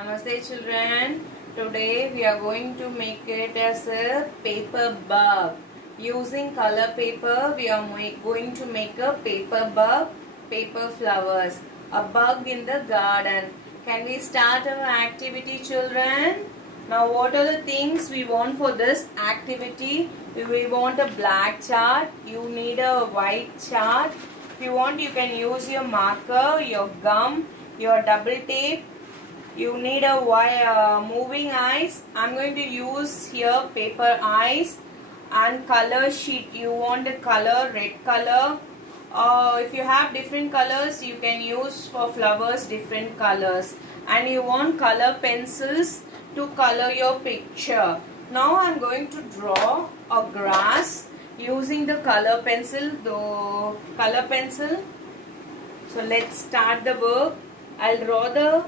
Namaste children. Today we are going to make it as a paper bug. Using color paper we are going to make a paper bug, paper flowers. A bug in the garden. Can we start our activity children? Now what are the things we want for this activity? We want a black chart. You need a white chart. If you want you can use your marker, your gum, your double tape. You need a moving eyes. I'm going to use here paper eyes and color sheet. You want a color, red color. If you have different colors, you can use for flowers different colors. And you want color pencils to color your picture. Now I'm going to draw a grass using the color pencil. So let's start the work. I'll draw the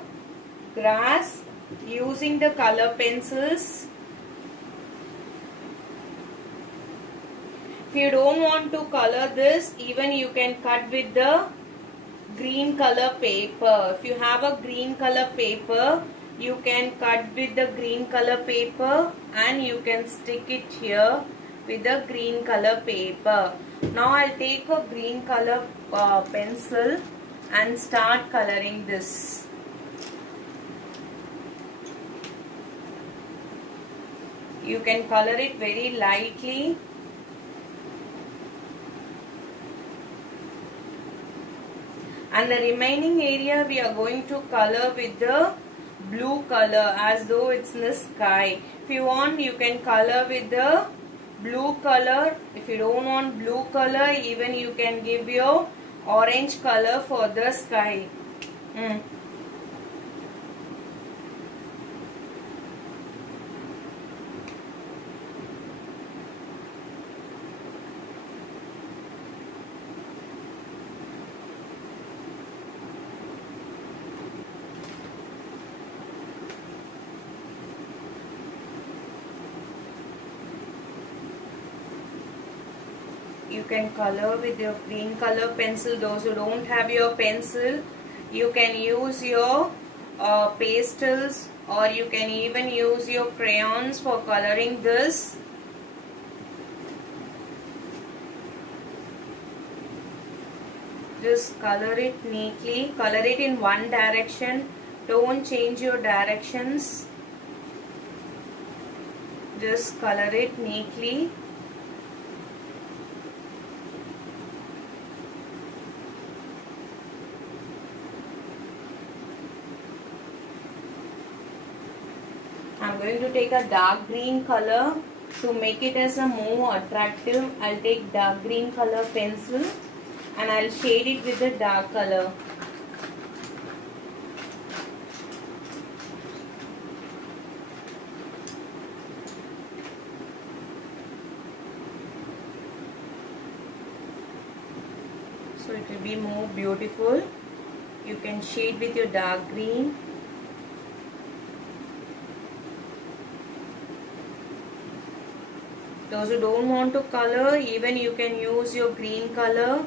grass using the color pencils. If you don't want to color this, even you can cut with the green color paper. If you have a green color paper, you can cut with the green color paper and you can stick it here with the green color paper. Now I'll take a green color pencil and start coloring this. You can color it very lightly. And the remaining area we are going to color with the blue color as though it's in the sky. If you want you can color with the blue color. If you don't want blue color, even you can give your orange color for the sky. You can color with your green color pencil. Those who don't have your pencil, you can use your pastels, or you can even use your crayons for coloring this. Just color it neatly. Color it in one direction. Don't change your directions. Just color it neatly. I'm going to take a dark green color to make it as a more attractive. I'll take dark green color pencil and I'll shade it with the dark color. So it will be more beautiful. You can shade with your dark green. Those who don't want to color, even you can use your green color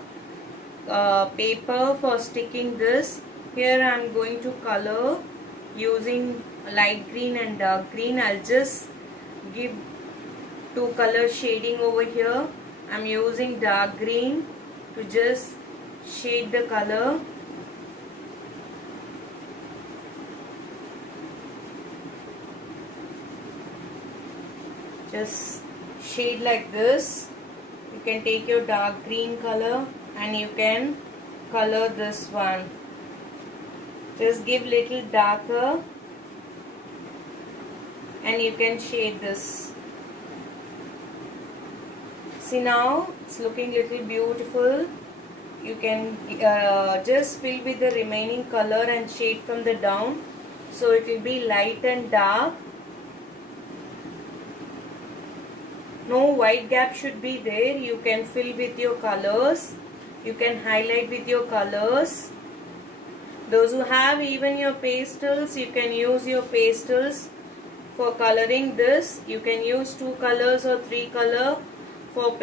paper for sticking this. Here I am going to color using light green and dark green. I'll just give two color shading over here. I'm using dark green to just shade the color. Just shade like this. You can take your dark green color and you can color this one. Just give little darker and you can shade this. See, now it's looking little beautiful. You can just fill with the remaining color and shade from the down, so it will be light and dark. No white gap should be there. You can fill with your colors. You can highlight with your colors. Those who have even your pastels, you can use your pastels for coloring this. You can use 2 colors or 3 color for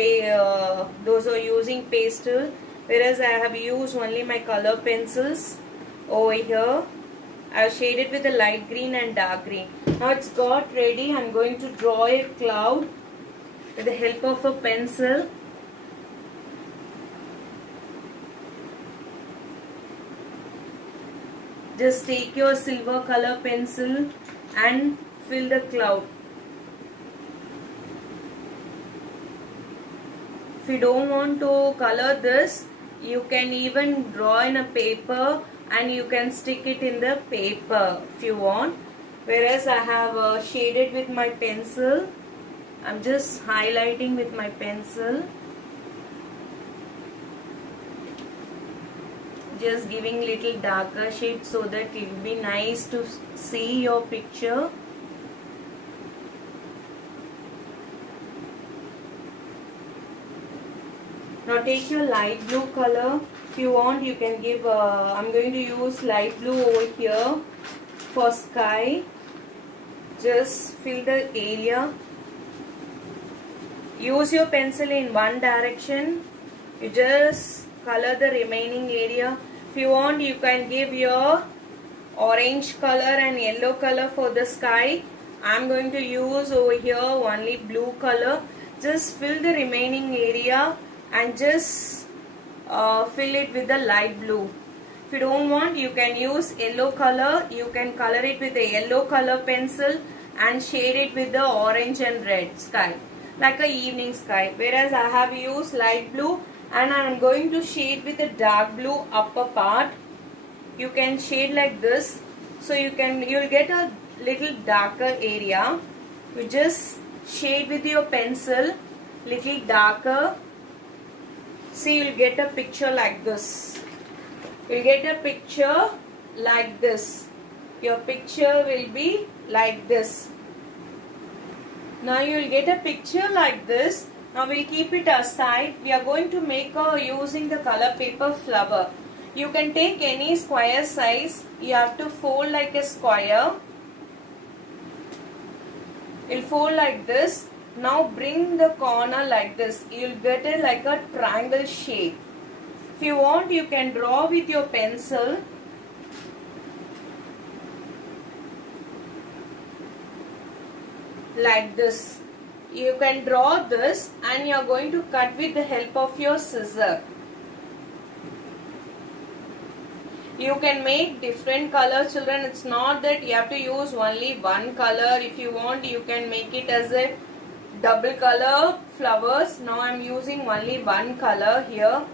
those who are using pastel. Whereas I have used only my color pencils over here. I have shaded with the light green and dark green. Now it's got ready. I'm going to draw a cloud with the help of a pencil. Just take your silver color pencil and fill the cloud. If you don't want to color this, you can even draw in a paper and you can stick it in the paper if you want. Whereas I have shaded with my pencil. I'm just highlighting with my pencil. Just giving little darker shade so that it will be nice to see your picture. Now take your light blue color. If you want, you can give, I'm going to use light blue over here for sky. Just fill the area. Use your pencil in one direction. You just color the remaining area. If you want, you can give your orange color and yellow color for the sky. I'm going to use over here only blue color. Just fill the remaining area and just fill it with the light blue. If you don't want, you can use yellow color. You can color it with a yellow color pencil and shade it with the orange and red sky, like a evening sky. Whereas I have used light blue and I am going to shade with a dark blue upper part. You can shade like this, so you'll get a little darker area. You just shade with your pencil little darker. See, you'll get a picture like this. You'll get a picture like this. Your picture will be like this. Now you will get a picture like this. Now we'll keep it aside. We are going to make using the color paper flower. You can take any square size. You have to fold like a square. You'll fold like this. Now bring the corner like this. You'll get it like a triangle shape. If you want, you can draw with your pencil. Like this. You can draw this and you are going to cut with the help of your scissor. You can make different color, children. It's not that you have to use only one color. If you want, you can make it as a double color flowers. Now I am using only one color here.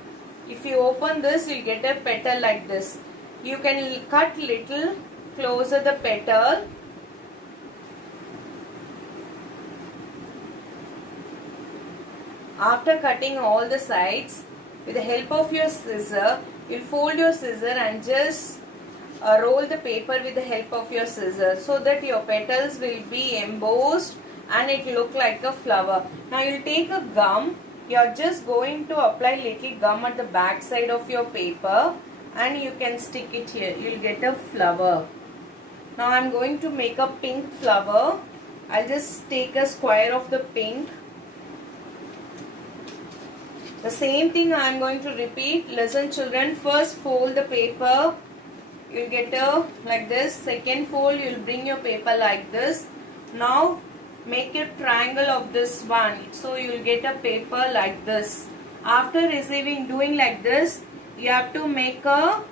If you open this, you get a petal like this. You can cut little closer the petal. After cutting all the sides, with the help of your scissor, you fold your scissor and just roll the paper with the help of your scissor, so that your petals will be embossed and it will look like a flower. Now you will take a gum. You are just going to apply little gum at the back side of your paper and you can stick it here. You will get a flower. Now I am going to make a pink flower. I'll just take a square of the pink. The same thing I am going to repeat. Listen, children. First fold the paper. You will get a like this. Second fold, you will bring your paper like this. Now make a triangle of this one. So you will get a paper like this. After doing like this, you have to make a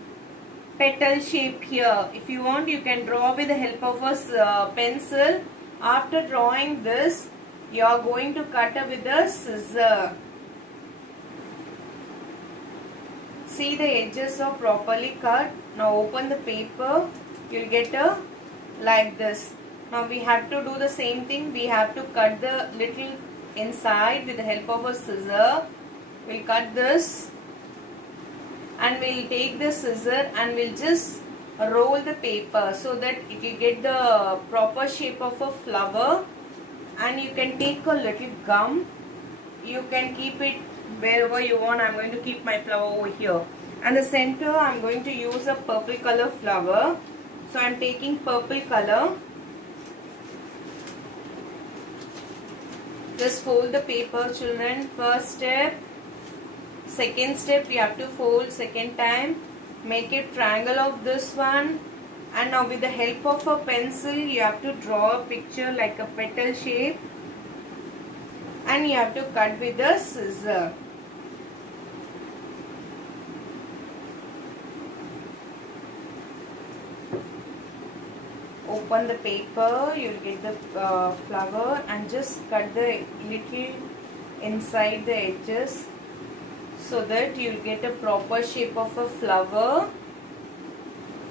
petal shape here. If you want, you can draw with the help of a pencil. After drawing this, you are going to cut it with a scissor. See, the edges are properly cut. Now open the paper. You'll get a like this. Now we have to do the same thing. We have to cut the little inside with the help of a scissor. We'll cut this and we'll take the scissor and we'll just roll the paper so that it will get the proper shape of a flower. And you can take a little gum. You can keep it wherever you want. I'm going to keep my flower over here. And the center, I'm going to use a purple color flower. So I'm taking purple color. Just fold the paper, children. First step. Second step, you have to fold second time. Make a triangle of this one And now with the help of a pencil, you have to draw a picture like a petal shape. And you have to cut with the scissor. Open the paper, you'll get the flower and just cut the little inside the edges so that you'll get a proper shape of a flower.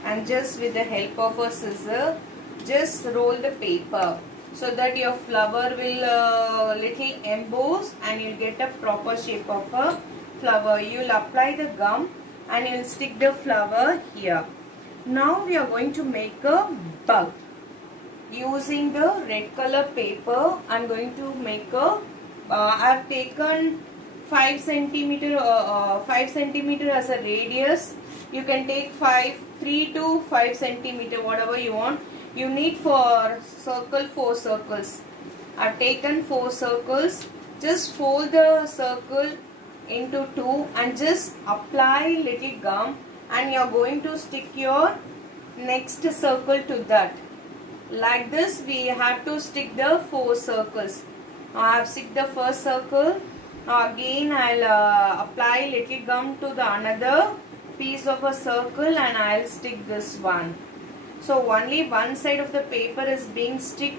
And just with the help of a scissor, just roll the paper so that your flower will little emboss and you'll get a proper shape of a flower. You'll apply the gum and you'll stick the flower here. Now we are going to make a bug. Using the red color paper, I'm going to make a, I've taken 5 centimeter as a radius. You can take 3 to 5 centimeter, whatever you want. You need for circle 4 circles. I've taken 4 circles. Just fold the circle into 2 and just apply little gum, and you're going to stick your next circle to that. Like this, we have to stick the 4 circles. Now I have stick the first circle. Now again I'll apply little gum to the another piece of a circle and I'll stick this one. So only one side of the paper is being stick.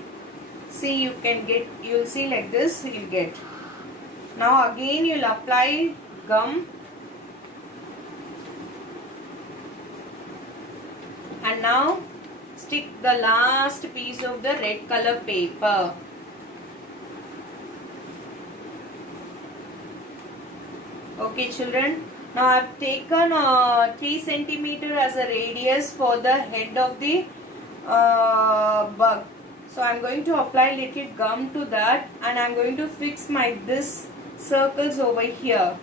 See, you'll see like this, you'll get. Now again you'll apply gum. And now stick the last piece of the red color paper. Okay children, now I have taken 3 centimeter as a radius for the head of the bug. So I am going to apply little gum to that and I am going to fix this circles over here.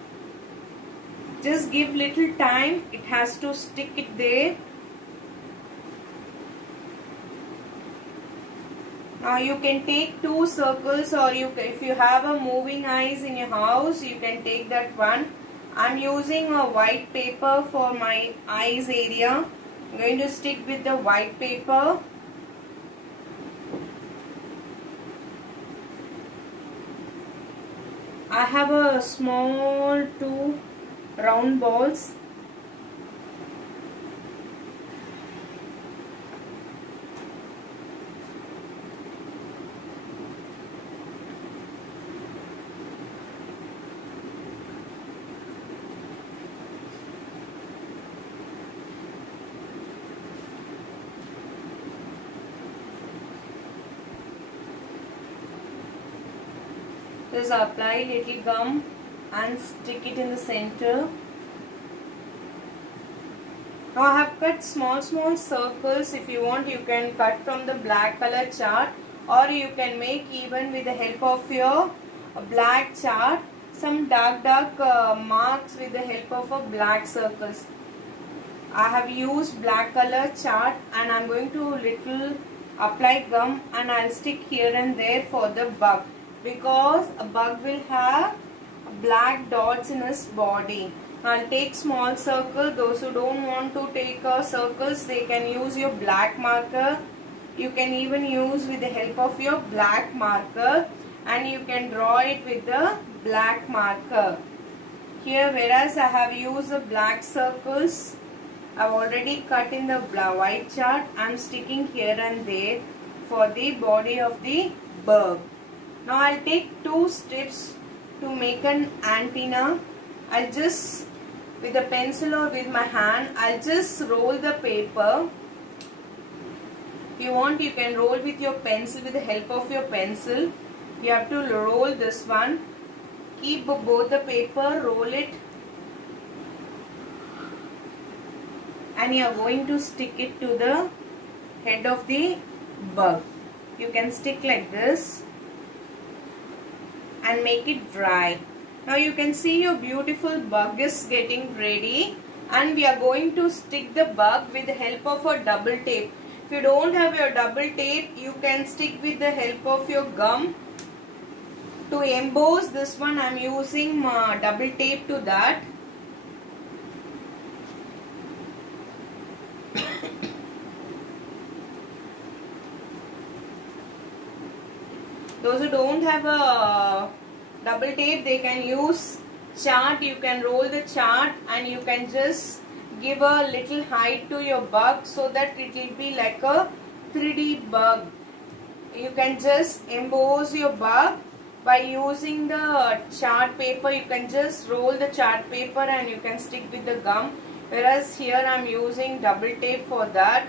Just give little time, it has to stick it there. Now you can take 2 circles, or if you have a moving eyes in your house, you can take that one. I'm using a white paper for my eyes area. I'm going to stick with the white paper. I have a small 2 round balls. Just apply little gum and stick it in the center. Now I have cut small circles. If you want, you can cut from the black color chart, or you can make even with the help of your black chart some dark marks with the help of a black circles. I have used black color chart and I am going to little apply gum and I'll stick here and there for the bug, because a bug will have black dots in his body. I'll take small circle. Those who don't want to take circles, they can use your black marker. You can even use with the help of your black marker, and you can draw it with the black marker. Here, whereas I have used the black circles, I've already cut in the white chart. I'm sticking here and there for the body of the bug. Now I'll take 2 strips to make an antenna. I'll just, with a pencil or with my hand, I'll just roll the paper. If you want, you can roll with your pencil, with the help of your pencil. You have to roll this one. Keep both the paper, roll it. And you are going to stick it to the head of the bug. You can stick like this and make it dry. Now you can see your beautiful bug is getting ready, and we are going to stick the bug with the help of a double tape. If you don't have your double tape, you can stick with the help of your gum. To emboss this one, I am using double tape to that. Those who don't have a double tape, they can use chart. You can roll the chart and you can just give a little height to your bug so that it will be like a 3D bug. You can just emboss your bug by using the chart paper. You can just roll the chart paper and you can stick with the gum. Whereas here I am using double tape for that.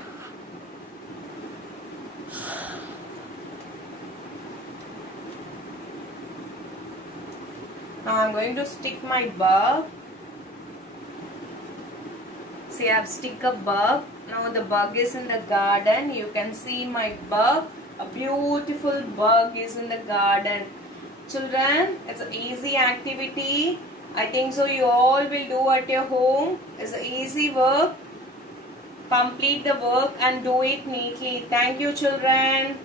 Now I am going to stick my bug. See, I have stick a bug. Now the bug is in the garden. You can see my bug. A beautiful bug is in the garden. Children, it's an easy activity. I think so you all will do at your home. It's an easy work. Complete the work and do it neatly. Thank you, children.